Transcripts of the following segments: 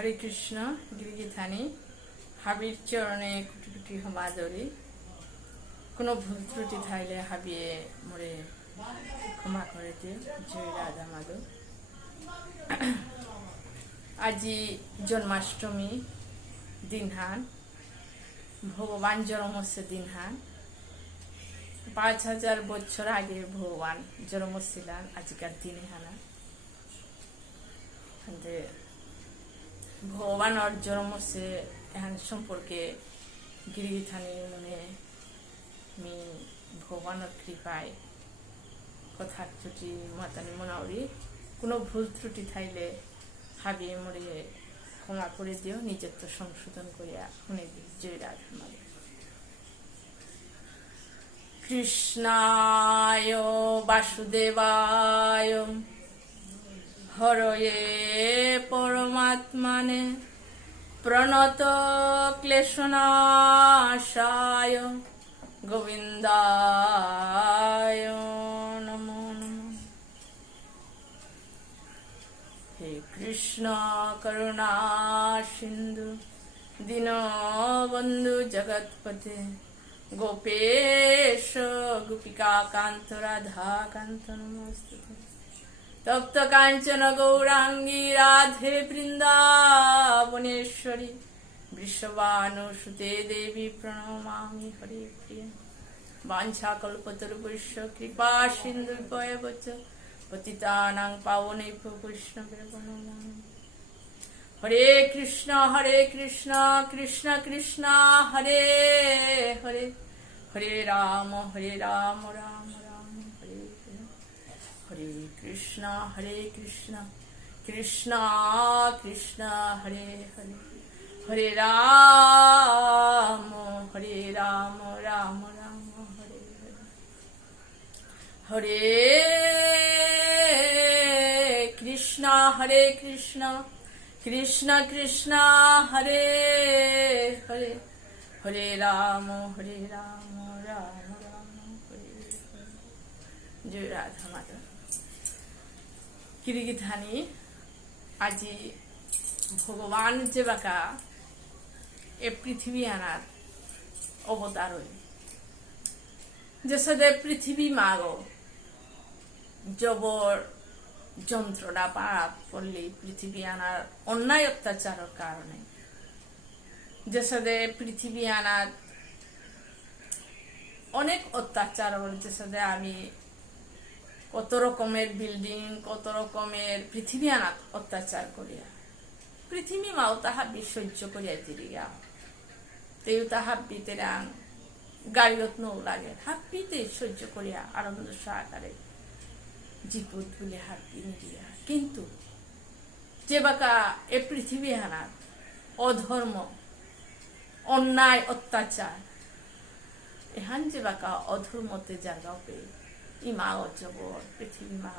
হরে কৃষ্ণ গিরিগিথানি হাবির চরণে কুটি কুটি হমাদরি কোনো ভুল ত্রুটি থাইলে হাবিয়ে মোরে ক্ষমা করে দিও জয় রাধা মাধব। আজি জন্মাষ্টমী দিনহান ভগবান জন্ম হচ্ছে দিনহান 5000 বছর আগে ভগবান জন্ম ছিলেন আজকার দিনে হানা ভগবান ওর জন্ম সে এখান সম্পর্কে গিরিগিথানি মনে মি ভগবানের কৃপায় কথা ত্রুটি মাতানি মনাওরি কোনো ভুল ত্রুটি থাইলে হাবিয়ে মরে ক্ষমা করে দিও নিজের সংশোধন করিয়া শুনে দিই জয় রাধা মাধব। কৃষ্ণায় বাসুদেবায় হরয়ে পরমাত্মনে প্রণত ক্লেশনাশায় গোবিন্দায় নমো নমঃ। হে কৃষ্ণ করুণা সিন্ধু দীনবন্ধু জগৎপতে গোপেশ গোপিকা কান্ত রাধা কান্ত নমস্তুতে। তপ্ত কাঞ্চন গৌরাঙ্গী রাধে বৃন্দাবনেশ্বরী বৃষভানুসুতে দেবী প্রণমামি হরে প্রিয়। বাঞ্ছা কল্পতরুভ্যশ্চ কৃপা সিন্ধুভ্যেব চ পতিতানাং পাবনেভ্যো বৈষ্ণবেভ্যো নমো নমঃ। হরে কৃষ্ণ কৃষ্ণ কৃষ্ণ হরে হরে হরে রাম রাম রাম হরে হরে। হরে কৃষ্ণ কৃষ্ণ কৃষ্ণ হরে হরে হরে রাম রাম রাম হরে হরে। হরে কৃষ্ণ কৃষ্ণ কৃষ্ণ হরে হরে হরে রাম রাম রাম হরে হরে। জয় রাধা মাধব। গিরিগিথানি আজি ভগবান যে বাকা এ পৃথিবী আনার অবতার হই যে সাথে পৃথিবী মাগো জবর যন্ত্রণা পাড়া পড়লে পৃথিবী আনার অন্যায় অত্যাচারের কারণে যে সাথে পৃথিবী আনার অনেক অত্যাচার যে সাথে আমি কত রকমের বিল্ডিং কত রকমের পৃথিবী আনাত অত্যাচার করিয়া পৃথিবী মাও তাহা সহ্য করিয়া দিরিয়া তেও তাহা বিতেরাং গাড়িত নৌ লাগে হাপ্পিতে সহ্য করিয়া আনন্দ সহকারে জীবত বলে হাপ্পি নিদিয়া। কিন্তু যে বাকা এ পৃথিবী আনার অধর্ম অন্যায় অত্যাচার এহান যে বাকা অধর্মতে জায়গা পেয়ে ইমা অজবর পৃথিবী মা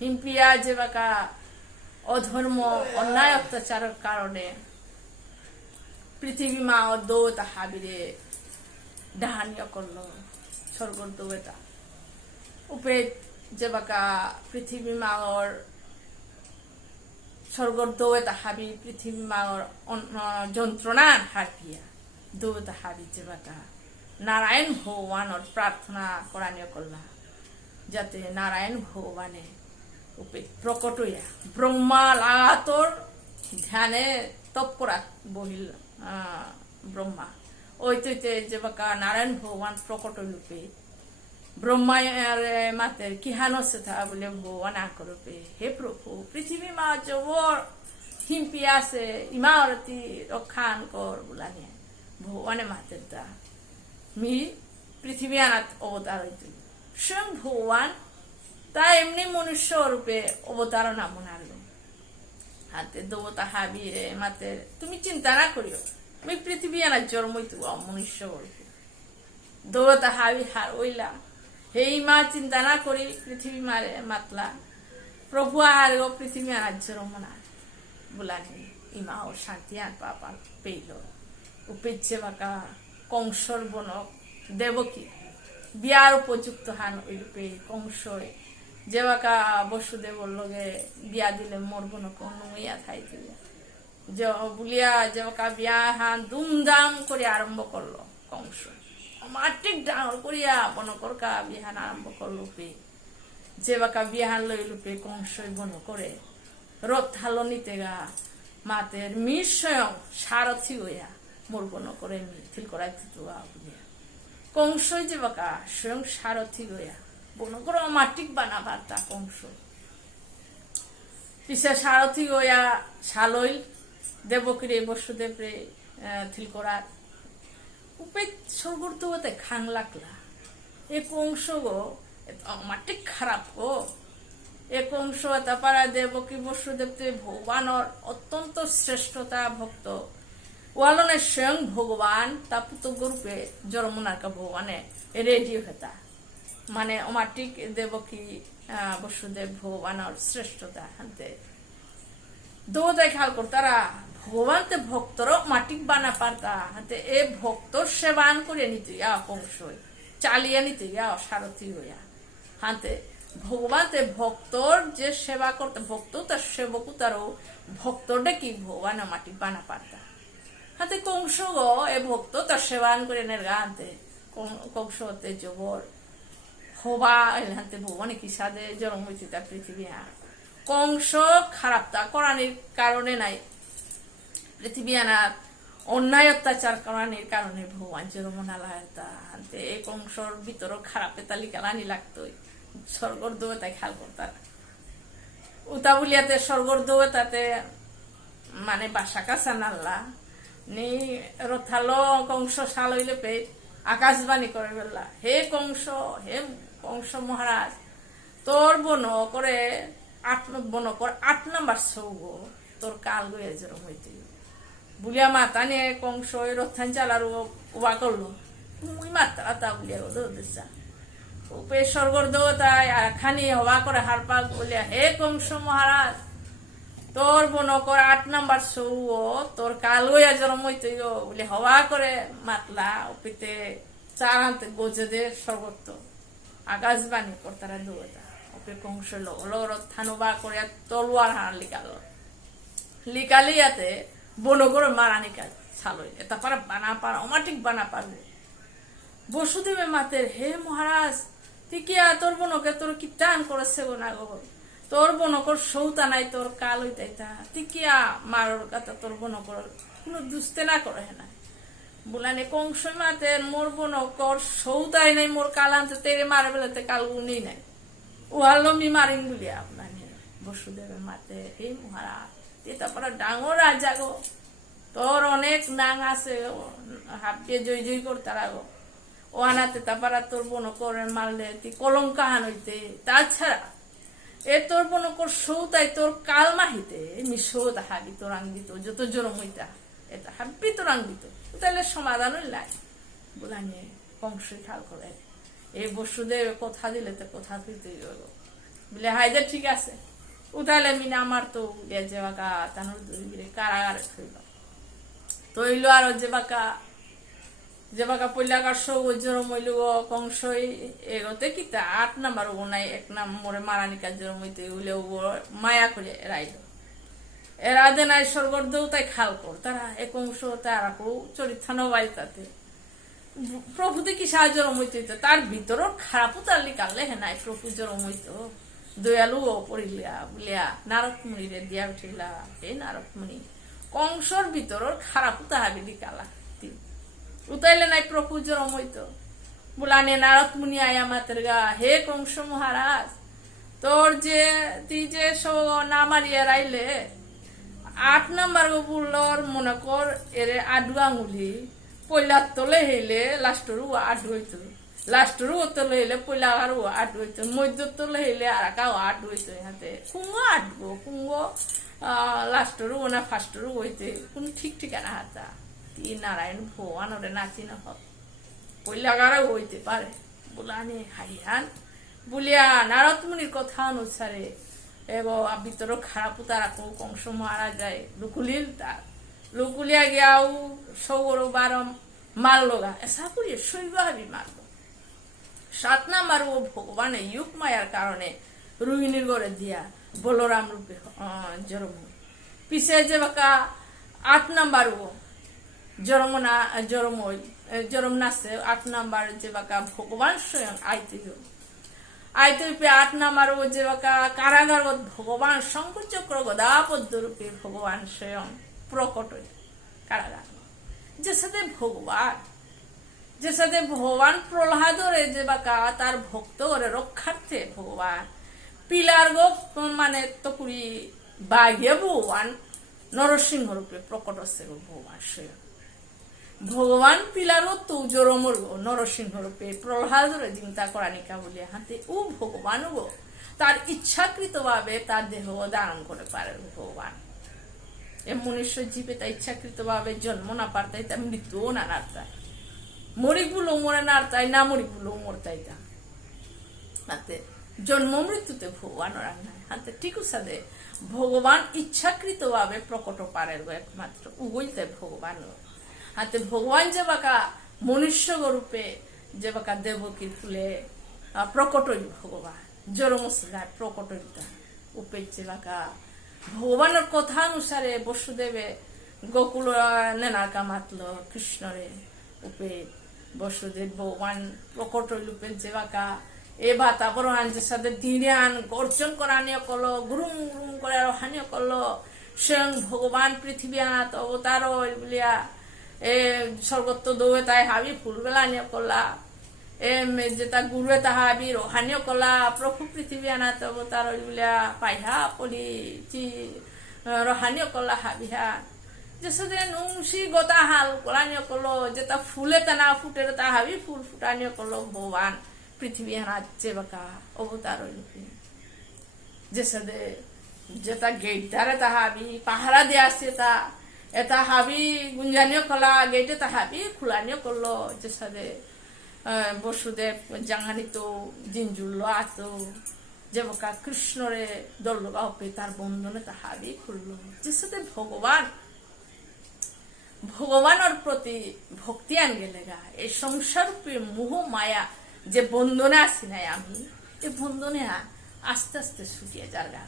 হিম্পিয়া যে বাকা অধর্ম অন্যায় অত্যাচারের কারণে পৃথিবী মা দৌত হাবিরে ডাহানিয়া করলো স্বর্গর দৌতা উপে যে বাকা পৃথিবী মাওর স্বর্গর দৌতা হাবি পৃথিবী মাওর যন্ত্রণা হারপিয়া দৌতা হাবি যে বাকা নারায়ণ ভগবানের প্রার্থনা করানিয়া করলা যাতে নারায়ণ ভগবানে উপে প্রকট হইয়া ব্রহ্মা লাগাতর ধ্যানে তপ করা বহিল ব্রহ্মা ওই তৈতে যে বাকা নারায়ণ ভগবান প্রকট রূপে ব্রহ্মা মাতের কিহান থা বলে ভগবান আকর রূপে হে প্রভু পৃথিবী মা জবর হিম্পি আছে ইমারতি রক্ষান কর বলা নিয়ে ভগবানে মাতের দা মি পৃথিবী আনাত অবতার হইতে স্বয়ং ভগবান তা এমনি মনুষ্য রূপে অবতারণা মনালো হাতে দেবতা হাবি রে মাতে তুমি চিন্তা না করিও আমি পৃথিবী আনার জন্মই তো মনুষ্য রূপে দেবতা হাবি হার ওইলা হেই মা চিন্তা না করি পৃথিবী মারে মাতলা প্রভু আর গো পৃথিবী আনার জন্ম না বলানি ইমা ও শান্তি আর পাপা পেইল উপেচ্ছে বাকা কংসর বনক দেবকী বিয়ার উপযুক্ত হান ওই রূপে কংস যে বাকা বসুদেব লগে বিয়া দিলে মরবো না কোন ইয়া থাইতে যে বুলিয়া যে বাকা বিয়া হান দুমদাম করে আরম্ভ করলো কংস মাটিক ডাঙর করিয়া বনকরকা বিহান আরম্ভ করলো পে যে বাকা বিহান লইল পে কংসই বন করে রথ হালো নিতে গা মাতের মির স্বয়ং সারথি হইয়া মোর বন করে মিথিল করাই তুয়া বুলিয়া কংসই যে বাকা স্বয়ং সারথি হইয়া বন করে মাটিক বানা বার্তা কংস পিছে সারথি হইয়া শালইল দেবকীরে বসুদেবরে থিল করার উপে স্বর্গর্তবতে খাং লাগলা এ কংস গো মাটিক খারাপ গো এ কংস তারপরে দেবকী বসুদেবতে ভগবানের অত্যন্ত শ্রেষ্ঠতা ভক্ত ওয়ালনে স্বয়ং ভগবান তা পুতজ্ঞ রূপে জন্মনারকা ভগবানে রেডিও হেতা মানে অমাটিক দেবকী বসুদেব ভগবানের শ্রেষ্ঠতা হানতে দো দেখাল তারা ভগবান তে ভক্তর মাটিক বানা পারতা হাতে এ ভক্ত সেবান করে নিতে ইয়া কংস চালিয়ে নিতে ইয়া সারথি হইয়া হাতে ভগবান তে ভক্তর যে সেবা করতে ভক্ত তার সেবক তারও ভক্তরটা কি ভগবান মাটিক বানা পারতা হাতে কংস গো এ ভক্ত তার সেবান করে নের গানতে কংস হতে জবর হবা হাতে ভগবানে কি সাদে জন্ম হয়েছে তার পৃথিবী কংস খারাপটা করানির কারণে নাই পৃথিবী আনার অন্যায় অত্যাচার করানির কারণে ভগবান জন্মনালায়তা হাতে এই কংসর ভিতর খারাপে তালিকা লানি লাগতোই স্বর্গর দেবতায় খেয়াল করতার উতা বলিয়াতে স্বর্গর দেবতাতে মানে বাসা কাছা নাল্লা নি রথালো কংস শাল হইলে পে আকাশবাণী করে ফেললা হে কংস মহারাজ তোর বন করে 8 নম্বর সৌগ তোর কাল গয়ে যেরম হইতে বুলিয়া মাতা নিয়ে কংস রথান চালার উবা করলো মুই মাত্রা তা বুলিয়া দিসা উপে স্বর্গর দেবতায় আর খানি হওয়া করে হারপাক বলিয়া হে কংস মহারাজ তোর বন করে 8 নম্বর সৌগ তোর কাল গয়া যেরম হইতে বলে হওয়া করে মাতলা উপিতে চারান্তে গোজে দে স্বর্গত্ব আকাশবাণী করতারা দেবতা কংস থানুবা করে তলোয়ার হার লিকালিয়াতে বনগর মারানি কাজ ছালই এটা পারা বানা পার অমাটিক বানা পারবে বসুদেবে মাতের হে মহারাজ তিকিয়া তোর বনকে তোর কি টান করেছে গো না গো তোর বনকর সৌতা নাই তোর কাল হইতাইতা তিকিয়া মারর কথা তোর বনকর কোনো দুস্তে না করে না বুলানে কংস মাতের মোর বনকর সৌতাই নাই মোর কাল আনতে তেরে মারে বেলাতে কাল উনি নাই ওয়ালমি মারিন বলিয়া আপনার বসুদেবের মাতে এই মহারাজ তারপরে ডাঙর রাজা গো তোর অনেক নাং আছে হাফিয়ে জয় জয় করতারা গো ও আনাতে তারপরে তোর বোন করে মারলে তুই কলঙ্কাহান হইতে তাছাড়া এ তোর বোন কর সৌতাই তোর কাল মাহিতে মিশোত হাবি তোর আঙ্গিত যত জরম হইতা এটা হাবি তোর আঙ্গিত তাহলে সমাধান হইলাই বলা নিয়ে কংসই খাল করে এই বসুদেব কথা দিলে তো কথা তুইতে বলে হাইদে ঠিক আছে উঠাইলে মিনা আমার তো যে বাকা তানোর কারাগারে থইল তৈল আর যে বাকা পৈলাকার সৌজর মইল কংসই এগোতে কিতা 8 নম্বর নাই 1 নম্বরে মারানিকার জন্য হইতে উলে মায়া করে রাইল এরা দে নাই স্বর্গর দেবতাই খাল কর তারা এ কংস তারা চরিত্রানো বাড়িতাতে প্রভুতে কি সাহায্য রমইত তার ভিতরও খারাপও তার লিকালে হে নাই প্রভু জরমইত দয়ালু পড়িলিয়া বলিয়া নারদ মুনিরে দিয়া উঠিলা হে নারদ মুনি কংসর ভিতরও খারাপও তাহাবি লিকালা উতাইলে নাই প্রভু জরমইত বুলানে নারদ মুনি আয়া মাতের গা হে কংস মহারাজ তোর যে তুই যে সব না মারিয়া রাইলে 8 নম্বর বুলর মনে কর এরে আডু আঙুলি পয়লার তলে হইলে লাস্টরু আট হইতো লাস্টরু তলে হইলে পয়লা আরো আট হইতো মধ্য তলে হইলে আর কাউ আট হইতো হাতে কুঙ্গ আটবো কুঙ্গ লাস্টরু না ফার্স্টরু হইতে কোন ঠিক ঠিকানা হাতা তি নারায়ণ ভগবান ওরে নাচি না হোক পয়লা আরো হইতে পারে বলানি হাইহান বলিয়া নারদ মুনির কথা অনুসারে এগো ভিতর খারাপ তারা কংস মারা যায় লুকুলিল তার লুকুলিয়া গিয়াও সৌর 12 মারলো গা এসা করিয়ে শৈব হাবি মারলো 7 নম্বর ও ভগবানের যুগ মায়ার কারণে রোহিণীর ঘরে দিয়া বলরাম রূপে জন্ম। পিছে যে বাকা 8 নাম্বার জরম নাচে 8 নাম্বার যে বাকা ভগবান স্বয়ং আইতে 8 নাম্বার যে বাকা কারাগার ভগবান শঙ্কর চক্র গদা পদ্ম রূপে ভগবান স্বয়ং প্রকট কারাগার যে সাথে ভগবান প্রহ্লাদরে যে বাকা তার ভক্ত করে রক্ষার্থে ভগবান পিলার গো মানে তকুরি বাঘে ভগবান নরসিংহ রূপে প্রকট হচ্ছে ভগবান স্বয়ং। ভগবান পিলার তো জরমর নরসিংহ রূপে প্রহ্লাদরে চিন্তা করানিকা বলে হাতে ও ভগবান গো তার ইচ্ছাকৃত ভাবে তার দেহ ধারণ করে পারে ভগবান। এ মনুষ্য জীবে তা ইচ্ছাকৃত ভাবে জন্ম না পারতাই তা মৃত্যুও না নাড়তাই, মরিগুলো মরে নাড়তাই না মরিগুলো মরতাই তা হাতে জন্ম মৃত্যুতে ভগবান রান্নায় হাতে ঠিক সাদে ভগবান ইচ্ছাকৃত ভাবে প্রকট পারে একমাত্র উগইতে ভগবান হাতে ভগবান যে বাকা মনুষ্য রূপে যে বাকা দেবকীর ফুলে প্রকট ভগবান জরমসলায় প্রকট উপে যে বাকা ভগবানের কথা অনুসারে বসুদেবে গোকুল নেনাকা মাতল কৃষ্ণরে উপে বসুদেব ভগবান প্রকট রূপে যে বাকা এ বাতাবরণ যে সাথে দিন গর্জন করানিও করলো গুরুম গুরুম করে হানিও করলো স্বয়ং ভগবান পৃথিবী আনাত অবতার বলিয়া এ স্বর্গত্ব দৌয়ে তাই হাবি ফুলবেলা নিয়ে করলা এ যেটা গুরুয়ে তাহা হাবি রোহানিও করলা প্রভু পৃথিবী আনাত অবতার বলিয়া পাইহা পড়ি চি রোহানিও করলা হাবিহা যে সাথে নুংসি গোতা হাল করানিও করলো যেটা ফুলে তা না ফুটে তা হাবি ফুল ফুটানিও করলো ভগবান পৃথিবী হানাত যে বাকা অবতার যে সাথে যেটা গেট ধারে তা হাবি পাহারা দিয়ে আসছে তা এটা হাবি গুঞ্জানিও কলা গেটে তা হাবি খুলানিও করলো যে সাথে বসুদেব জাঙ্গানি তো জিনজুল্লো আতো যে বাকা কৃষ্ণরে দল্লবা উপে তার বন্ধনে তা হাবি খুললো যে সাথে ভগবানের প্রতি ভক্তি আন গেলে গা এই সংসার রূপে মোহ মায়া যে বন্ধনে আসি নাই আমি এই বন্ধনে আস্তে আস্তে ছুটিয়ে যার গা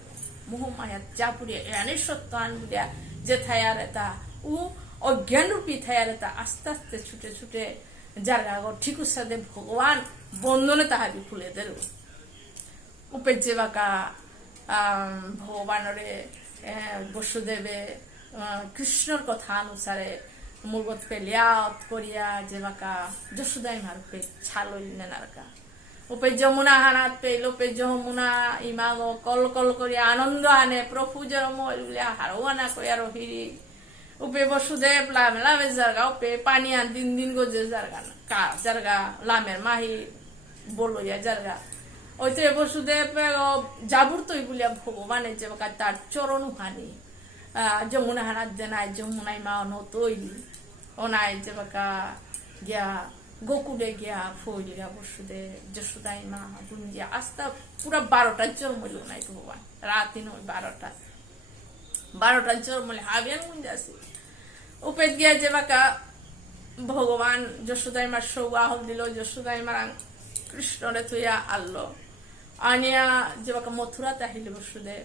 মোহ মায়া যা পুড়িয়া এনে সত্য আনবুড়িয়া যে থায়ার এটা ও অজ্ঞান রূপী থায়ার এটা আস্তে আস্তে ছুটে ছুটে যার গা ঠিক সাথে ভগবান বন্ধনে তাহাবি খুলে দেব উপে যে বাকা ভগবানরে বসুদেবে কৃষ্ণর কথা অনুসারে মুরগত পেলিয়াত করিয়া যে বাকা যশোদাই মারপে ছালই নেনারকা উপে যমুনা হানাত পেল উপে যমুনা ইমাগ কল কল করিয়া আনন্দ আনে প্রভু জরম হারো আনা কইয়া রহিরি উপে বসুদেব লামে লামে জারগা উপে পানি আন দিন দিন গজে জারগা লামের মাহি বলইয়া জারগা ওইতে বসুদেব জাবুর তৈ বলিয়া ভগবানের যে বাকা তার চরণ হানি যমুনা হানাত দেনাই যমুনাই মা তৈরি ওনাই যে বাকা গিয়া গোকুলে গিয়া ফইলি গা বসুদেব যশোদাই মা গুঞ্জিয়া আস্তা পুরা 12টার জন্মলি নাই ভগবান রাতি নয় 12টার জন্মলি হাবিয়ান গুঞ্জাসি উপেত গিয়া যে বাকা ভগবান যশোদাই মার সৌবাহক দিল যশোদাই মার কৃষ্ণরে থইয়া আনলো আনিয়া যে বাকা মথুরাতে আহিলে বসুদেব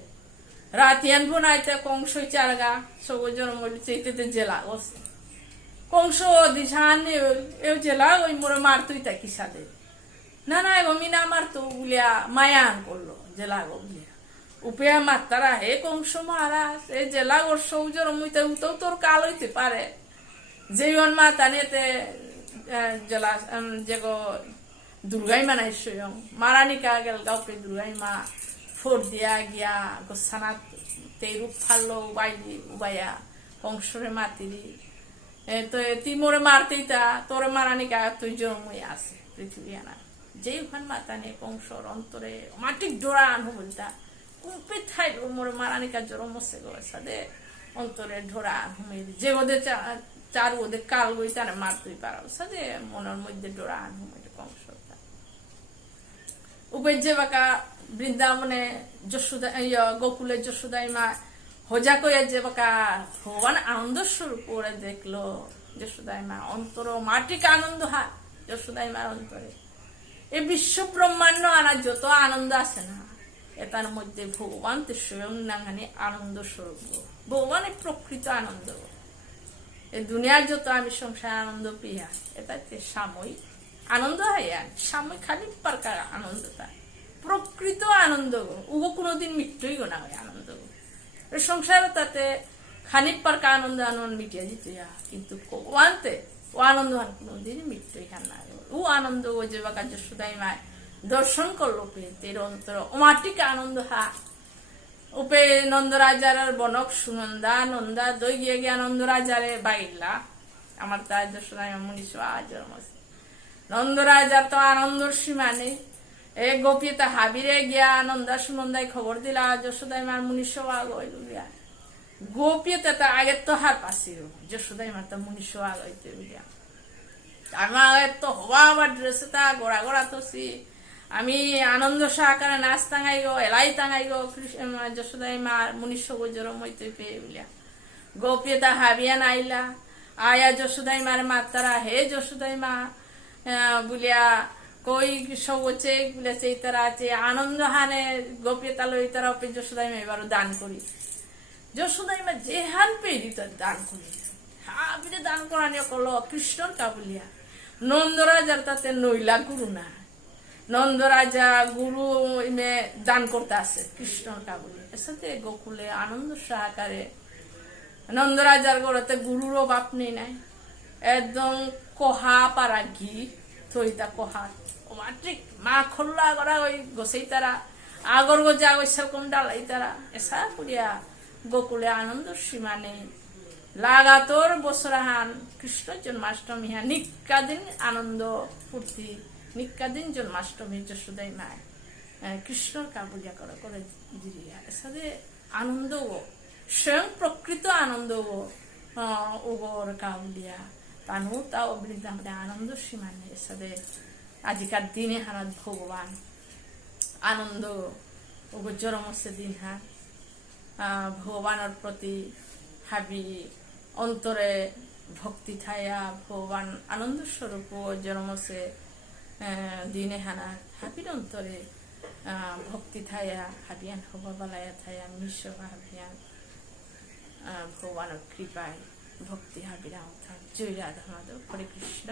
রাতি আনবো নাইতে কংসই চারগা সব জন্মলি চেইতে জেলা গছে কংস দিশান এও জেলা ওই মোরে মারতুই তাকি সাথে না না গমি না মারতো বলিয়া মায়ান করলো জেলা গো বলিয়া উপে মাত্তারা হে কংস মহারাজ এই জেলা ওর সৌজর মুইতে উতেও তোর কাল হইতে পারে যেইন মাতা নিতে জেলা যে গো দুর্গাই মা নাই স্বয়ং মারানিকা গেল গাউকে দুর্গাই মা ফোর দিয়া গিয়া গোসানাত তেই রূপ ফাললো উবাইলি উবাইয়া কংসরে মাতিলি তো তুই মোরে মারতেই তা তোরে মারানিকা তুই জন্মই আছে পৃথিবী আনা যেই ওখান মাতা নিয়ে কংসর অন্তরে মাটিক ডোরা আনহো বলতা উপে থাই মোরে মারানিকা জরম হচ্ছে গো সাদে অন্তরে ঢোরা আনহো যে ওদের চার ওদের কাল বই তারা মারতেই পারাও সাদে মনের মধ্যে ডোরা আনহো কংসটা উপে যে বাকা বৃন্দাবনে যশোদা গোকুলের যশোদাই মা হোজা কইয়া যে বাকা ভগবান আনন্দ স্বরূপ করে দেখলো যশোদাই মা অন্তর মাটিক আনন্দ হা যশোদাই মার অন্তরে এই বিশ্ব ব্রহ্মাণ্ড আনা যত আনন্দ আছে না এটার মধ্যে ভগবান তো স্বয়ং নাঙ্গানি আনন্দ স্বরূপ, ভগবানের প্রকৃত আনন্দ। এই দুনিয়ার যত আমি সংসার আনন্দ পেয়া এটাতে সাময়িক আনন্দ হয়, সাময়িক খালি পারকার আনন্দটা, প্রকৃত আনন্দ উগো কোনোদিন মৃত্যুই গোনা হয় আনন্দ। সংসার তাতে খানিক পারকা আনন্দ আনন্দ মিটিয়ে দিতে, কিন্তু ভগবানতে ও আনন্দ কোনোদিন মৃত্যুই খান না। ও আনন্দ ও যে বাকা যশোদাই মায় দর্শন করলো পে তের অন্তর অমাটিক আনন্দ হা উপে নন্দরাজার বনক সুনন্দা নন্দা দই গিয়ে গিয়া নন্দরাজারে বাইলা আমার তাই যশোদাই মনীষ আজর মসে নন্দরাজার তো আনন্দর সীমা নেই। এ গোপিতা হাবিরে গিয়া নন্দা সুনন্দায় খবর দিলা যশোদাই মার মনীষ আগইল গিয়া গোপিতা তা আগে তো হার পাশিল যশোদাই মার তো মনীষ আগইতে গিয়া আমার তো হওয়া আবার ড্রেসে তা গোড়া গোড়া তোছি আমি আনন্দ সহকারে নাচ টাঙাই গো এলাই টাঙাই গো যশোদাই মা মনীষ গোজর মইতে পেয়ে বলিয়া গোপিতা হাবিয়ান আইলা আয়া যশোদাই মার মাতারা হে যশোদাই মা বলিয়া কই সবচে বলেছে তারা আছে আনন্দ হানে গোপিতা লই তারা ওপে যশোদাই মা এবারও দান করি যশোদাই মা যে হান পেয়ে দিত দান করি হাবিরে দান করানিও করলো কৃষ্ণর কাবুলিয়া নন্দরাজার তাতে নইলা গুরু না নন্দরাজা গুরু দান করতে আসে কৃষ্ণর কাবুলি এর সাথে গোকুলে আনন্দ সহকারে নন্দরাজার গড়াতে গুরুরও বাপ নেই নাই একদম কহা পারা ঘি থইতা কহা মাট্রিক মা খোল্লা করা ওই গোসাই তারা আগর গজা ওই সেরকম ডালাই তারা এসা করিয়া গোকুলে আনন্দ সীমা নেই লাগাতর বছরাহান কৃষ্ণ জন্মাষ্টমী হ্যাঁ নিকাদিন আনন্দ ফুর্তি নিকাদিন জন্মাষ্টমী যশোদাই মায় কৃষ্ণর কাবুলিয়া করা করে দিলিয়া এর সাথে আনন্দ স্বয়ং প্রকৃত আনন্দ ওগর কাবুলিয়া তানু তাও বৃন্দাবনে আনন্দ সীমা নেই এর সাথে আজিকার দিনে হানাত ভগবান আনন্দ ওগর জরমসে দিন হান ভগবানের প্রতি হাবি অন্তরে ভক্তি থায়া ভগবান আনন্দ স্বরূপ জন্মসে দিনে হানা হাবির অন্তরে ভক্তি থায়া হাবিয়ান হবা বালায়া থায়া মিশ্র হাবিয়ান ভগবানের কৃপায় ভক্তি হাবিরা জয় রাধা মাধব হরে কৃষ্ণ।